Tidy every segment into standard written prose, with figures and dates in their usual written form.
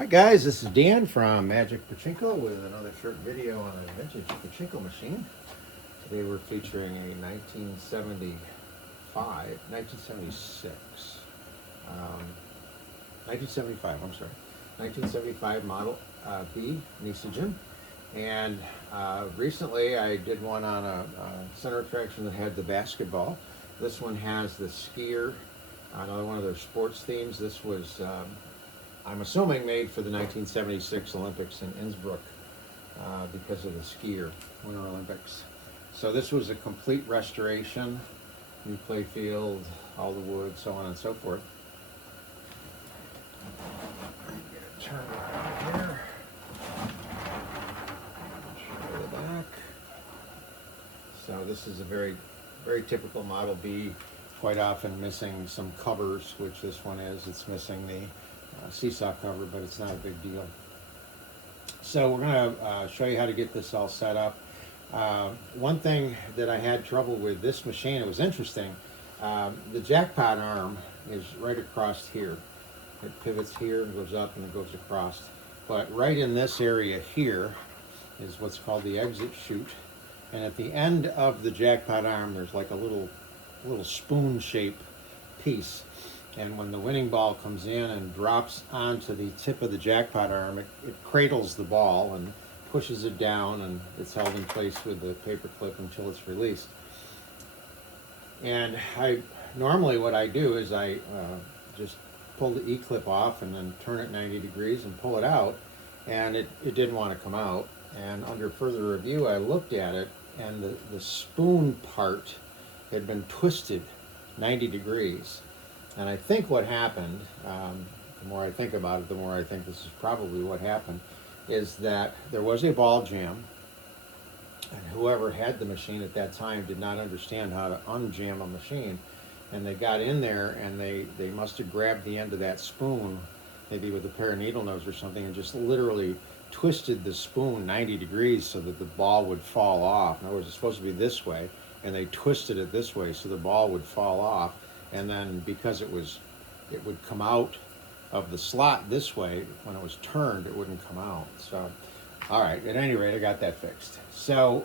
Hi guys, this is Dan from Magic Pachinko with another short video on a vintage Pachinko machine. Today we're featuring a 1975 model B Nishijin. And recently I did one on a center attraction that had the basketball. This one has the skier, another one of their sports themes. This was I'm assuming made for the 1976 Olympics in Innsbruck because of the skier Winter Olympics. So this was a complete restoration, new play field, all the wood, so on and so forth. Turn it around here. Show the back. So this is a very typical Model B, quite often missing some covers, which this one is. It's missing the seesaw cover, but it's not a big deal. So we're going to show you how to get this all set up. One thing that I had trouble with this machine, it was interesting, the jackpot arm is right across here. It pivots here and goes up and it goes across. But right in this area here is what's called the exit chute. And at the end of the jackpot arm, there's like a little spoon-shaped piece. And when the winning ball comes in and drops onto the tip of the jackpot arm, it cradles the ball and pushes it down, and it's held in place with the paper clip until it's released. And normally what I do is I just pull the E-clip off and then turn it 90 degrees and pull it out, and it didn't want to come out. And under further review, I looked at it, and the spoon part had been twisted 90 degrees. And I think what happened, the more I think about it, the more I think this is probably what happened, is that there was a ball jam, and whoever had the machine at that time did not understand how to unjam a machine. And they got in there and they must have grabbed the end of that spoon, maybe with a pair of needle nose or something, and just literally twisted the spoon 90 degrees so that the ball would fall off. In other words, it's supposed to be this way, and they twisted it this way so the ball would fall off. And then because it would come out of the slot this way, when it was turned, it wouldn't come out. So, all right, at any rate, I got that fixed. So,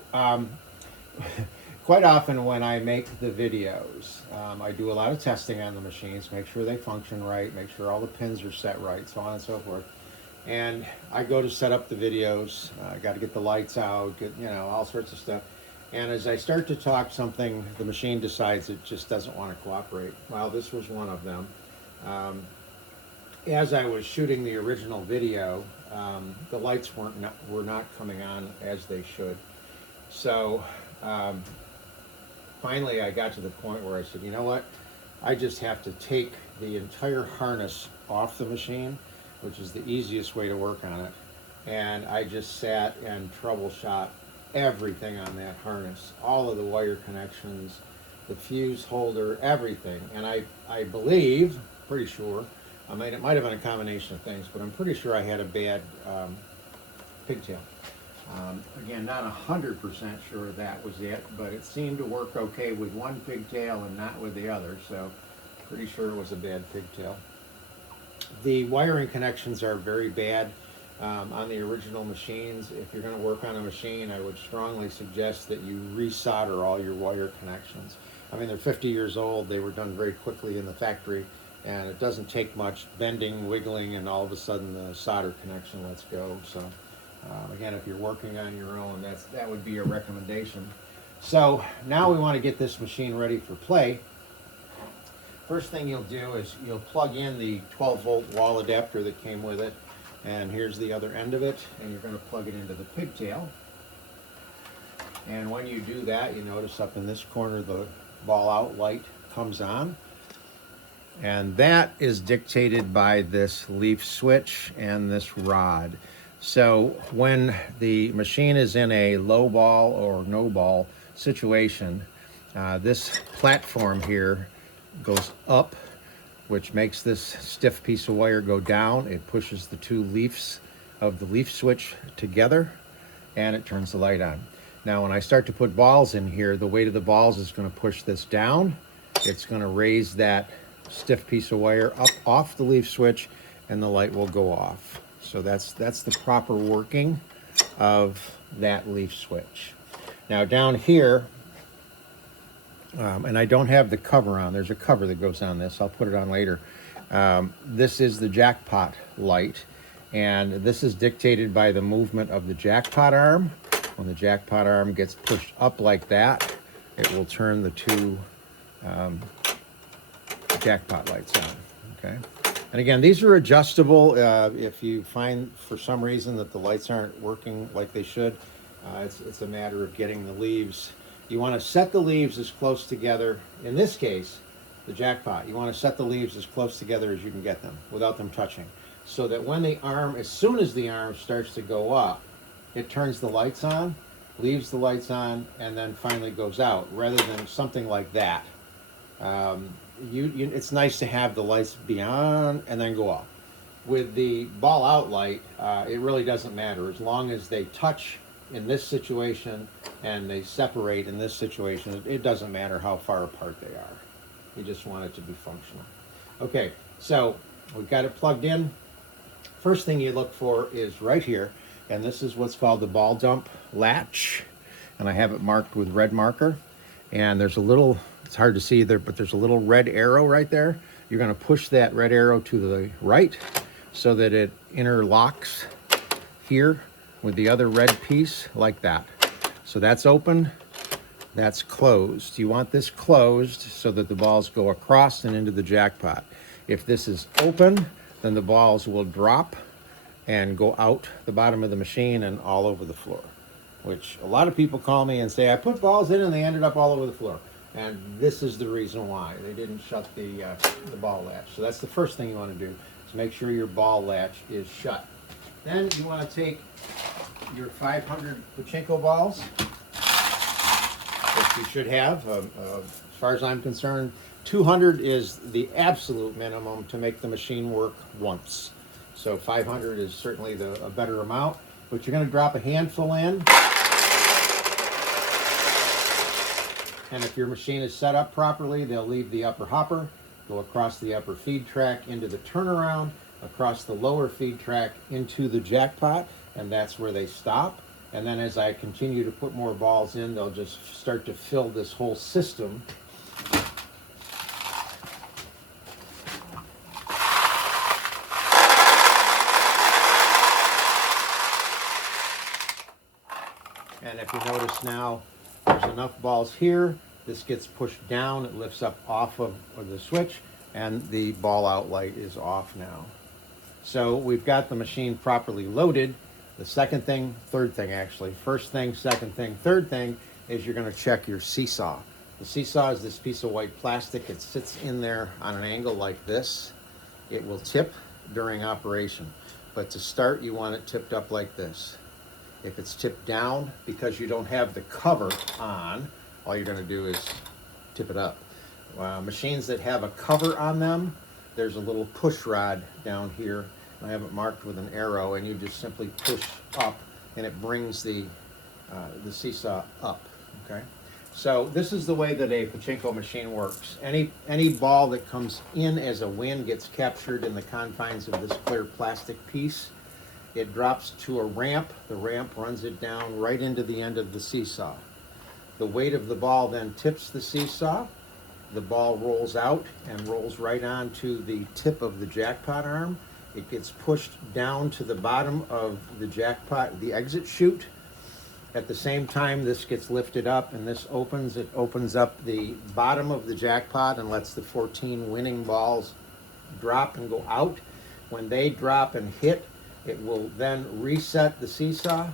quite often when I make the videos, I do a lot of testing on the machines, make sure they function right, make sure all the pins are set right, so on and so forth. And I go to set up the videos, I got to get the lights out, get, all sorts of stuff. And as I start to talk something, the machine decides it just doesn't want to cooperate. Well, this was one of them. As I was shooting the original video, the lights were not coming on as they should. So finally I got to the point where I said, you know what? I just have to take the entire harness off the machine, which is the easiest way to work on it. And I just sat and troubleshot everything on that harness, all of the wire connections, the fuse holder, everything. And I believe, pretty sure, it might have been a combination of things, but I'm pretty sure I had a bad pigtail. Again, not 100% sure that was it, but it seemed to work okay with one pigtail and not with the other, so pretty sure it was a bad pigtail. The wiring connections are very bad. On the original machines. If you're going to work on a machine, I would strongly suggest that you resolder all your wire connections. I mean, they're 50 years old, they were done very quickly in the factory, and it doesn't take much bending, wiggling, and all of a sudden the solder connection lets go. So again, if you're working on your own, that would be a recommendation. So now we want to get this machine ready for play. First thing you'll do is you'll plug in the 12-volt wall adapter that came with it. And here's the other end of it, and you're going to plug it into the pigtail. And when you do that, you notice up in this corner the ball out light comes on. And that is dictated by this leaf switch and this rod. So when the machine is in a low ball or no ball situation, this platform here goes up, which makes this stiff piece of wire go down. It pushes the two leaves of the leaf switch together, and it turns the light on. Now, when I start to put balls in here, the weight of the balls is going to push this down. It's going to raise that stiff piece of wire up off the leaf switch, and the light will go off. So that's the proper working of that leaf switch. Now down here, and I don't have the cover on. There's a cover that goes on this. I'll put it on later. This is the jackpot light, and this is dictated by the movement of the jackpot arm. When the jackpot arm gets pushed up like that, it will turn the two jackpot lights on, okay? And again, these are adjustable. If you find for some reason that the lights aren't working like they should, it's a matter of getting the leaves. You want to set the leaves as close together. In this case, the jackpot, you want to set the leaves as close together as you can get them without them touching. So that when the arm, as soon as the arm starts to go up, it turns the lights on, leaves the lights on, and then finally goes out, rather than something like that. It's nice to have the lights be on and then go off. With the ball out light, it really doesn't matter. As long as they touch in this situation and they separate in this situation, it doesn't matter how far apart they are. You just want it to be functional. Okay, so we've got it plugged in. First thing you look for is right here, and this is what's called the ball dump latch, and I have it marked with red marker. And there's a little, it's hard to see there, but there's a little red arrow right there. You're going to push that red arrow to the right so that it interlocks here with the other red piece like that. So that's open, that's closed. You want this closed so that the balls go across and into the jackpot. If this is open, then the balls will drop and go out the bottom of the machine and all over the floor, which a lot of people call me and say, I put balls in and they ended up all over the floor. And this is the reason why. They didn't shut the ball latch. So that's the first thing you want to do, is make sure your ball latch is shut. Then you want to take your 500 Pachinko balls, which you should have. As far as I'm concerned, 200 is the absolute minimum to make the machine work once. So 500 is certainly a better amount, but you're going to drop a handful in. And if your machine is set up properly, they'll leave the upper hopper, go across the upper feed track into the turnaround, across the lower feed track into the jackpot, and that's where they stop. And then as I continue to put more balls in, they'll just start to fill this whole system. And if you notice now, there's enough balls here. This gets pushed down, it lifts up off of the switch, and the ball out light is off now. So we've got the machine properly loaded. The second thing, third thing actually, first thing, second thing, third thing is you're going to check your seesaw. The seesaw is this piece of white plastic. It sits in there on an angle like this. It will tip during operation, but to start you want it tipped up like this. If it's tipped down because you don't have the cover on, all you're going to do is tip it up. Machines that have a cover on them, there's a little push rod down here. I have it marked with an arrow, and you just simply push up, and it brings the seesaw up. Okay, so this is the way that a Pachinko machine works. Any ball that comes in as a win gets captured in the confines of this clear plastic piece. It drops to a ramp. The ramp runs it down right into the end of the seesaw. The weight of the ball then tips the seesaw. The ball rolls out and rolls right onto the tip of the jackpot arm. It gets pushed down to the bottom of the jackpot, the exit chute. At the same time, this gets lifted up and this opens. It opens up the bottom of the jackpot and lets the 14 winning balls drop and go out. When they drop and hit, it will then reset the seesaw,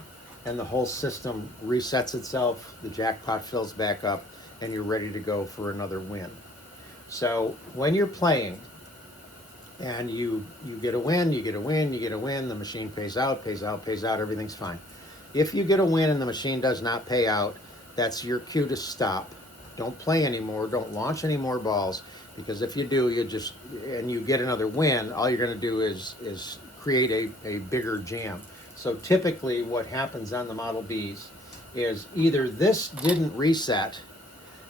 and the whole system resets itself, the jackpot fills back up, and you're ready to go for another win. So when you're playing and you get a win, you get a win, you get a win, the machine pays out, everything's fine. If you get a win and the machine does not pay out, that's your cue to stop. Don't play anymore, don't launch any more balls, because if you do, and you get another win, all you're going to do is create a bigger jam. So typically what happens on the Model Bs is either this didn't reset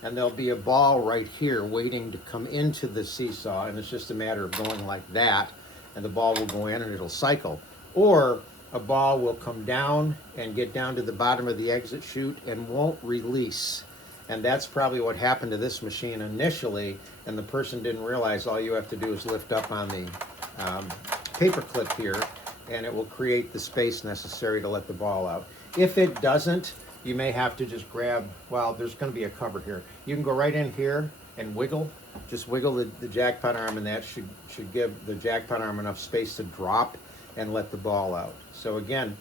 and there'll be a ball right here waiting to come into the seesaw, and it's just a matter of going like that, and the ball will go in and it'll cycle. or a ball will come down and get down to the bottom of the exit chute and won't release. And that's probably what happened to this machine initially, and the person didn't realize all you have to do is lift up on the paper clip here, and it will create the space necessary to let the ball out. If it doesn't, you may have to just grab, well, there's going to be a cover here. You can go right in here and wiggle, just wiggle the jackpot arm, and that should give the jackpot arm enough space to drop and let the ball out. So again,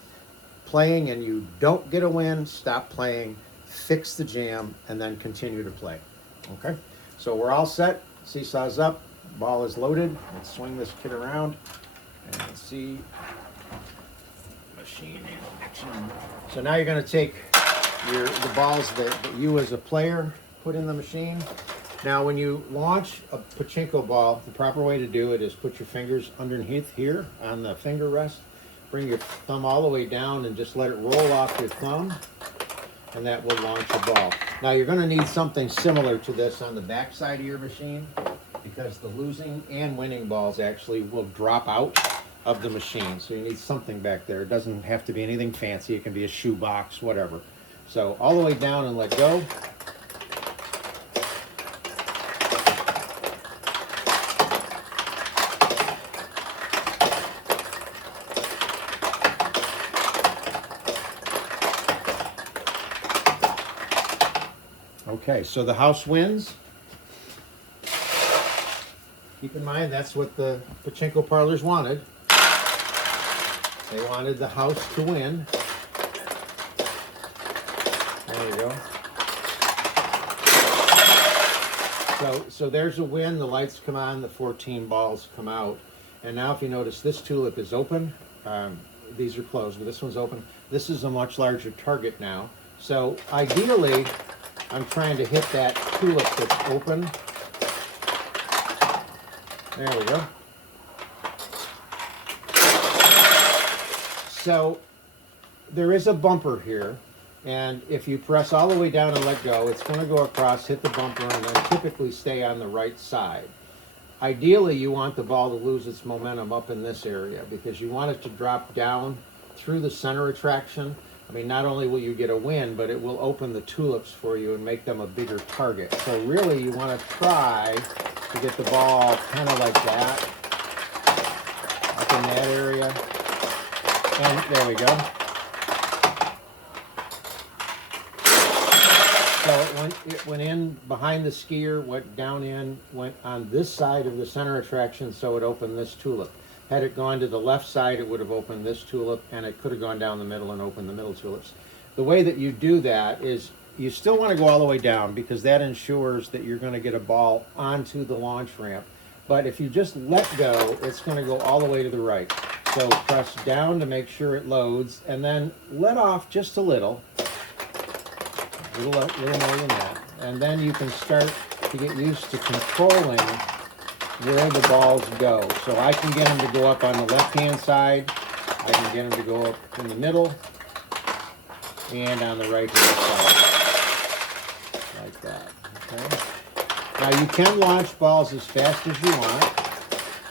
playing and you don't get a win, stop playing, fix the jam, and then continue to play. Okay, so we're all set. Seesaw's up, ball is loaded. Let's swing this kid around and see machine in action. So now you're going to take the balls that you as a player put in the machine. Now when you launch a pachinko ball, the proper way to do it is put your fingers underneath here on the finger rest, bring your thumb all the way down and just let it roll off your thumb, and that will launch a ball. Now you're going to need something similar to this on the back side of your machine, because the losing and winning balls actually will drop out of the machine. So you need something back there. It doesn't have to be anything fancy. It can be a shoebox, whatever. So all the way down and let go. Okay, so the house wins. Keep in mind, that's what the pachinko parlors wanted. They wanted the house to win. There you go. So there's a win. The lights come on, the 14 balls come out. And now if you notice, this tulip is open. These are closed, but this one's open. This is a much larger target now. So ideally, I'm trying to hit that tulip that's open. There we go. So there is a bumper here, and if you press all the way down and let go, it's going to go across, hit the bumper, and then typically stay on the right side. Ideally, you want the ball to lose its momentum up in this area, because you want it to drop down through the center attraction. I mean, not only will you get a win, but it will open the tulips for you and make them a bigger target. So really, you want to try to get the ball kind of like that, up in that area. And there we go. So it went in behind the skier, went down in, went on this side of the center attraction, so it opened this tulip. Had it gone to the left side, it would have opened this tulip, and it could have gone down the middle and opened the middle tulips. The way that you do that is you still want to go all the way down, because that ensures that you're going to get a ball onto the launch ramp. But if you just let go, it's going to go all the way to the right. So press down to make sure it loads, and then let off just a little more than that. And then you can start to get used to controlling where the balls go. So I can get them to go up on the left-hand side, I can get them to go up in the middle, and on the right-hand side, like that, okay? Now you can launch balls as fast as you want.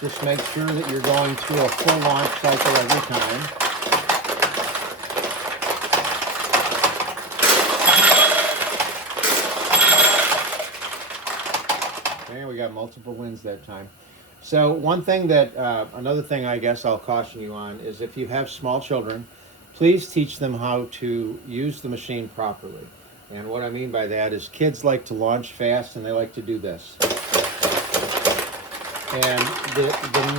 Just make sure that you're going through a full launch cycle every time. Okay, we got multiple wins that time. So one thing that, another thing I guess I'll caution you on is if you have small children, please teach them how to use the machine properly. And what I mean by that is kids like to launch fast, and they like to do this. And the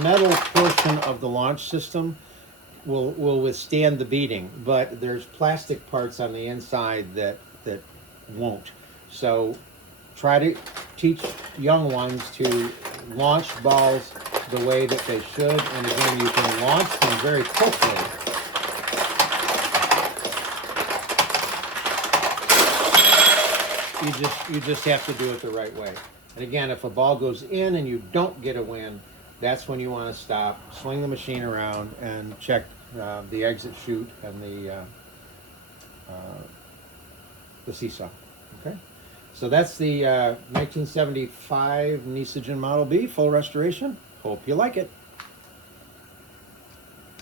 metal portion of the launch system will withstand the beating, but there's plastic parts on the inside that won't. So try to teach young ones to launch balls the way that they should, and again, you can launch them very quickly. You just have to do it the right way. And again, if a ball goes in and you don't get a win, that's when you want to stop, swing the machine around, and check the exit chute and the seesaw. Okay, so that's the 1975 Nishijin Model B full restoration. Hope you like it.